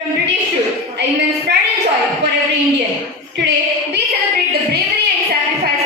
From British rule, a immense pride and joy for every Indian. Today, we celebrate the bravery and sacrifice